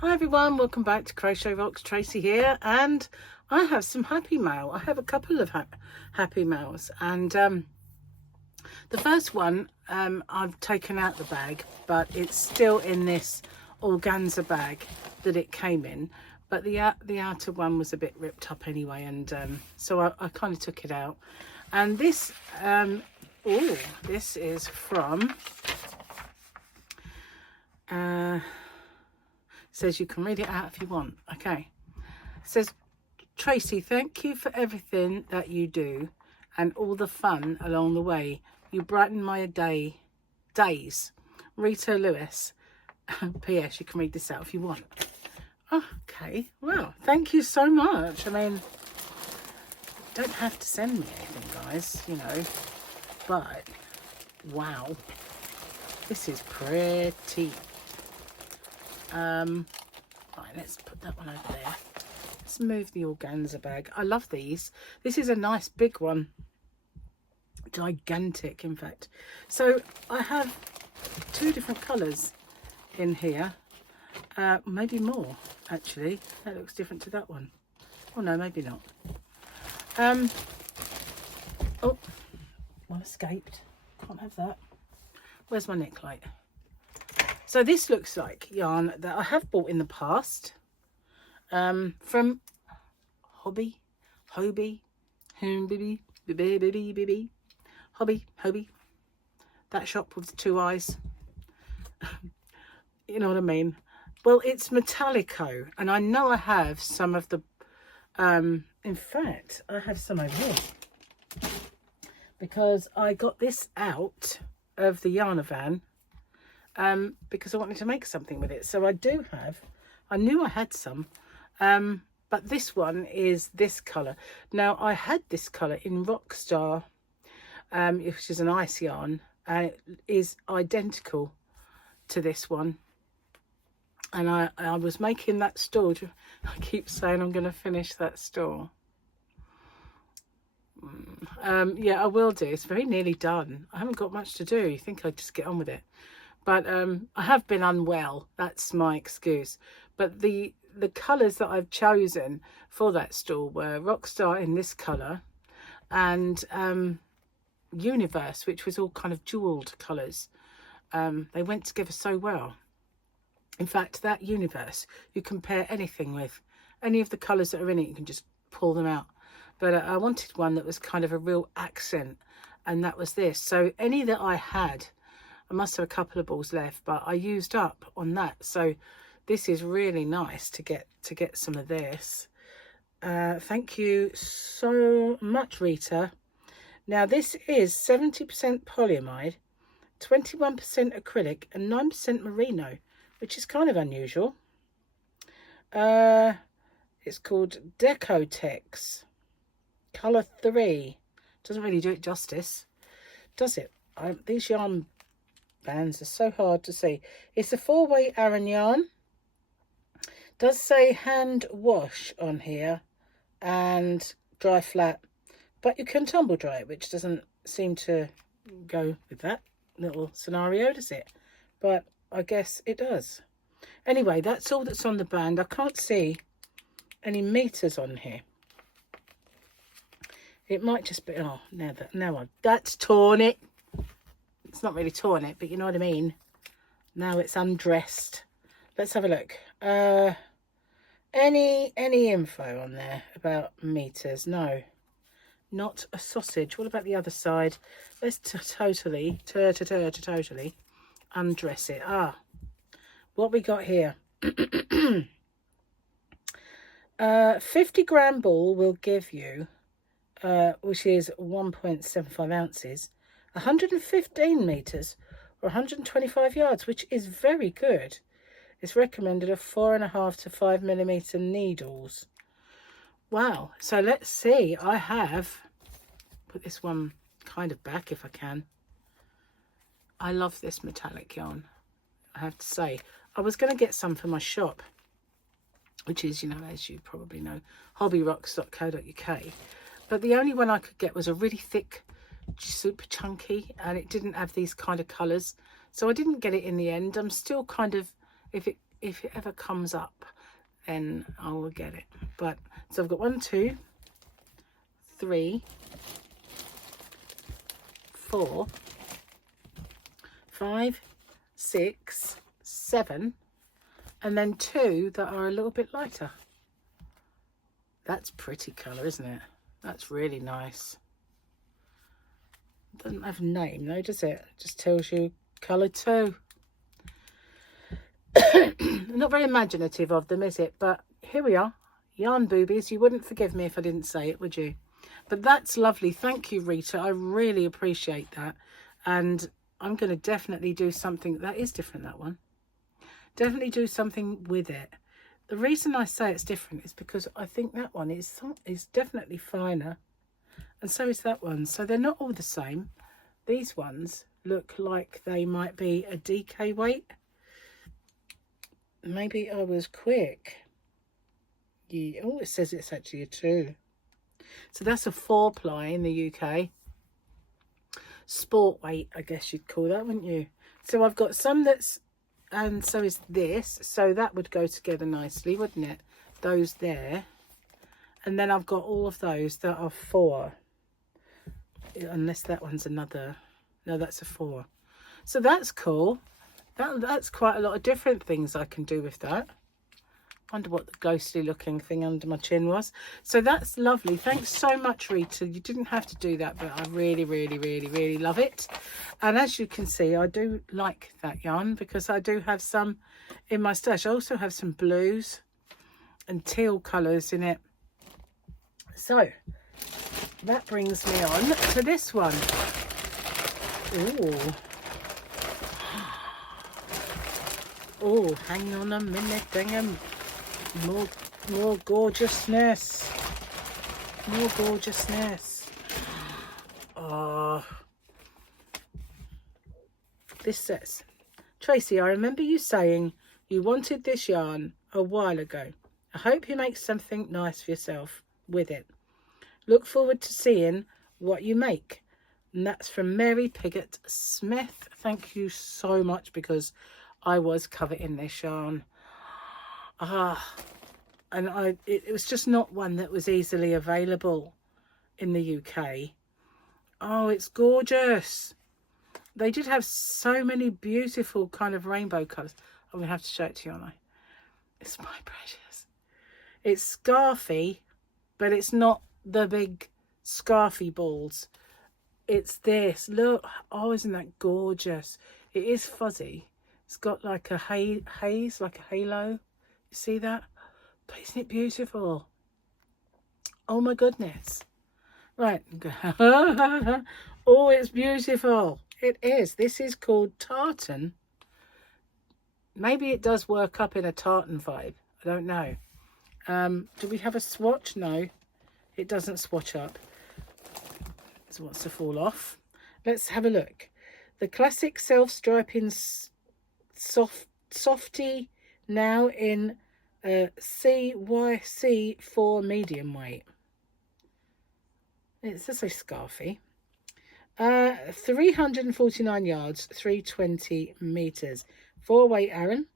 Hi everyone, welcome back to Crochet Rocks. Tracy here, and I have some happy mail. I have a couple of happy mails, and the first one I've taken out the bag, but it's still in this organza bag that it came in, but the outer one was a bit ripped up anyway, and so I kind of took it out. And this this is from says you can read it out if you want. Okay, it says, Tracy, thank you for everything that you do and all the fun along the way. You brighten my days. Rita Lewis. P.S. You can read this out if you want. Okay, well, thank you so much. I mean, don't have to send me anything, guys, you know, but wow, this is pretty. Right, let's put that one over there. Let's move the organza bag. I love these. This is a nice big one, gigantic in fact. So I have two different colors in here, maybe more actually. That looks different to that one. Oh no, maybe not. Oh, one escaped. Can't have that. Where's my neck light? So this looks like yarn that I have bought in the past, from Hobby, that shop with the two eyes. You know what I mean? Well, it's Metallico, and I know I have some of the, in fact, I have some over here, because I got this out of the Yarnavan, because I wanted to make something with it. So I do have, I knew I had some, but this one is this colour. Now I had this colour in Rockstar, which is an ice yarn, and it is identical to this one. And I was making that store. I keep saying I'm going to finish that store. Yeah, I will do. It's very nearly done. I haven't got much to do. You think I'd just get on with it. But I have been unwell. That's my excuse. But the colours that I've chosen for that store were Rockstar in this colour, and Universe, which was all kind of jewelled colours. They went together so well. In fact, that Universe, you compare anything with. Any of the colours that are in it, you can just pull them out. But I wanted one that was kind of a real accent, and that was this. So any that I had, I must have a couple of balls left, but I used up on that. So this is really nice to get some of this. Thank you so much, Rita. Now this is 70% polyamide, 21% acrylic, and 9% merino, which is kind of unusual. It's called Decotex Color 3. Doesn't really do it justice, does it? These yarn bands are so hard to see. It's a 4-way Aran yarn. Does say hand wash on here and dry flat, but you can tumble dry it, which doesn't seem to go with that little scenario, does it? But I guess it does. Anyway, that's all that's on the band. I can't see any meters on here. It might just be, oh, that's torn it. It's not really torn it, but you know what I mean. Now it's undressed. Let's have a look. Any info on there about meters? No, not a sausage. What about the other side? Let's totally undress it. What we got here. 50-gram ball will give you, which is 1.75 ounces, 115 meters or 125 yards, which is very good. It's recommended of 4.5 to 5 millimeter needles. Wow. So let's see. I have put this one kind of back if I can. I love this metallic yarn, I have to say. I was going to get some for my shop, which is, you know, as you probably know, hobbyrocks.co.uk. But the only one I could get was a really thick, super chunky, and it didn't have these kind of colours. So I didn't get it in the end. I'm still kind of, if it if it ever comes up, then I will get it. But so I've got 1, 2, 3, 4, 5, 6, 7, and then 2 that are a little bit lighter. That's pretty colour, isn't it? That's really nice. It doesn't have a name though, does it? It just tells you colour 2. Not very imaginative of them, is it? But here we are. Yarn boobies. You wouldn't forgive me if I didn't say it, would you? But that's lovely. Thank you, Rita. I really appreciate that. And I'm going to definitely do something that is different, that one. Definitely do something with it. The reason I say it's different is because I think that one is definitely finer. And so is that one. So they're not all the same. These ones look like they might be a DK weight. Maybe I was quick. Yeah. Oh, it says it's actually a 2. So that's a 4-ply in the UK. Sport weight, I guess you'd call that, wouldn't you? So I've got some that's, and so is this. So that would go together nicely, wouldn't it? Those there. And then I've got all of those that are 4. Unless that one's another. No, that's a 4. So that's cool. That's quite a lot of different things I can do with that. Wonder what the ghostly looking thing under my chin was. So that's lovely. Thanks so much, Rita. You didn't have to do that, but I really, really, really, really love it. And as you can see, I do like that yarn because I do have some in my stash. I also have some blues and teal colours in it. So that brings me on to this one. Ooh. Oh, hang on a minute, dang more gorgeousness. More gorgeousness. Oh. This says, Tracy, I remember you saying you wanted this yarn a while ago. I hope you make something nice for yourself with it. Look forward to seeing what you make. And that's from Mary Piggott Smith. Thank you so much, because I was coveting this yarn. And it was just not one that was easily available in the UK. Oh, it's gorgeous. They did have so many beautiful kind of rainbow colours. I'm going to have to show it to you, aren't I? It's my precious. It's scarfy, but it's not the big scarfy balls. It's this. Look. Oh, isn't that gorgeous? It is fuzzy. It's got like a haze, like a halo. You see that? But isn't it beautiful? Oh my goodness. Right. Oh, it's beautiful. It is. This is called tartan. Maybe it does work up in a tartan vibe. I don't know. Do we have a swatch? No, it doesn't swatch up. It wants to fall off. Let's have a look. The classic self-striping softy, now in CYC4 medium weight. It's just a scarfy. 349 yards, 320 meters, 4-weight Aran.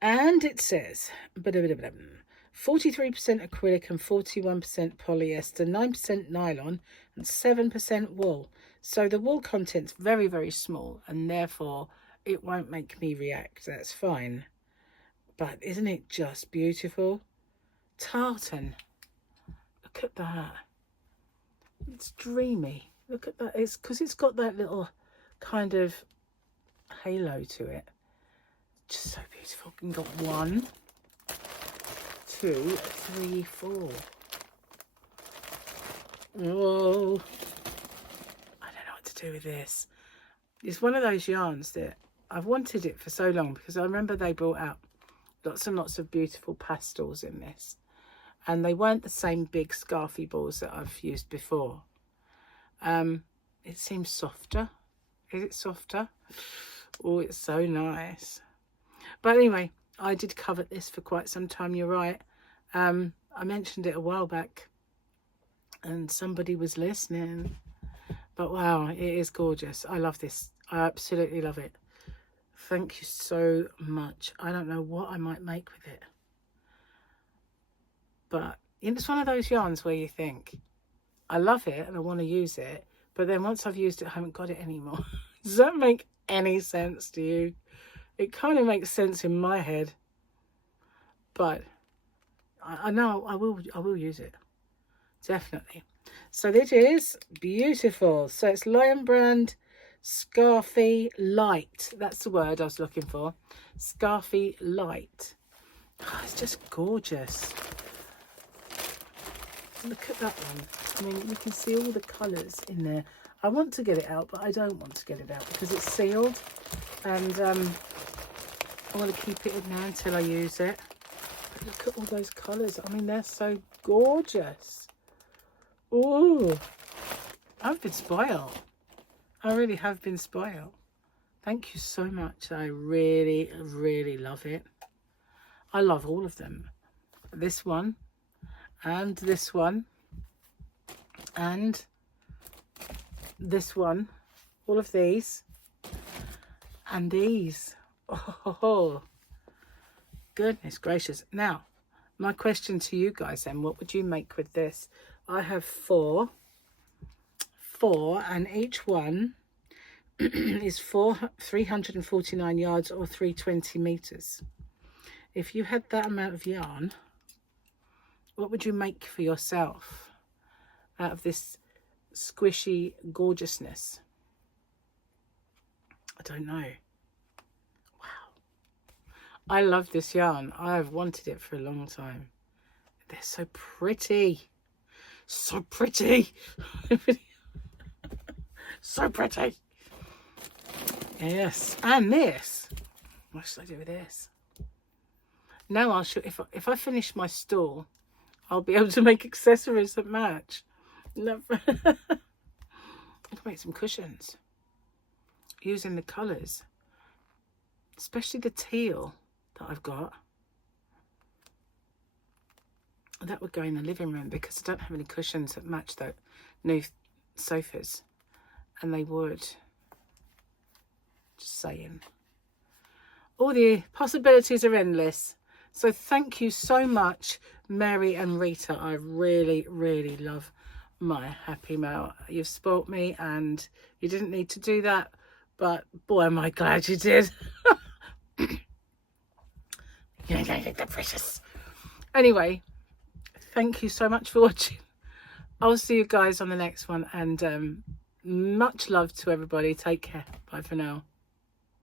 And it says 43% acrylic and 41% polyester, 9% nylon and 7% wool. So the wool content's very, very small, and therefore it won't make me react. That's fine. But isn't it just beautiful? Tartan. Look at that. It's dreamy. Look at that. It's because it's got that little kind of halo to it. Just so beautiful. We've got 1, 2, 3, 4. Whoa. I don't know what to do with this. It's one of those yarns that I've wanted it for so long, because I remember they brought out lots and lots of beautiful pastels in this. And they weren't the same big scarfy balls that I've used before. It seems softer. Is it softer? Oh, it's so nice. But anyway, I did covet this for quite some time, you're right. I mentioned it a while back and somebody was listening. But wow, it is gorgeous. I love this. I absolutely love it. Thank you so much. I don't know what I might make with it. But it's one of those yarns where you think, I love it and I want to use it. But then once I've used it, I haven't got it anymore. Does that make any sense to you? It kind of makes sense in my head. But I know I will use it. Definitely. So this is beautiful. So it's Lion Brand Scarfy Light. That's the word I was looking for. Scarfy Light. Oh, it's just gorgeous. Look at that one. I mean, you can see all the colours in there. I want to get it out, but I don't want to get it out because it's sealed. And I want to keep it in there until I use it. But look at all those colours. I mean, they're so gorgeous. Oh, I've been spoiled. I really have been spoiled. Thank you so much. I really, really love it. I love all of them. This one and this one and this one. All of these and these. Oh, goodness gracious. Now, my question to you guys then, what would you make with this? I have four, and each one is 349 yards or 320 meters. If you had that amount of yarn, what would you make for yourself out of this squishy gorgeousness? I don't know. Wow. I love this yarn. I've wanted it for a long time. They're so pretty. So pretty. So pretty. Yes. And this. What should I do with this? Now I'll show, if I finish my stall, I'll be able to make accessories that match. No. I can make some cushions using the colours, especially the teal that I've got. That would go in the living room because I don't have any cushions that match the new sofas, and they would. Just saying. All the possibilities are endless. So thank you so much, Mary and Rita. I really, really love my Happy Mail. You've spoilt me and you didn't need to do that, but boy, am I glad you did. They're precious. Anyway, thank you so much for watching. I'll see you guys on the next one, and much love to everybody. Take care. Bye for now.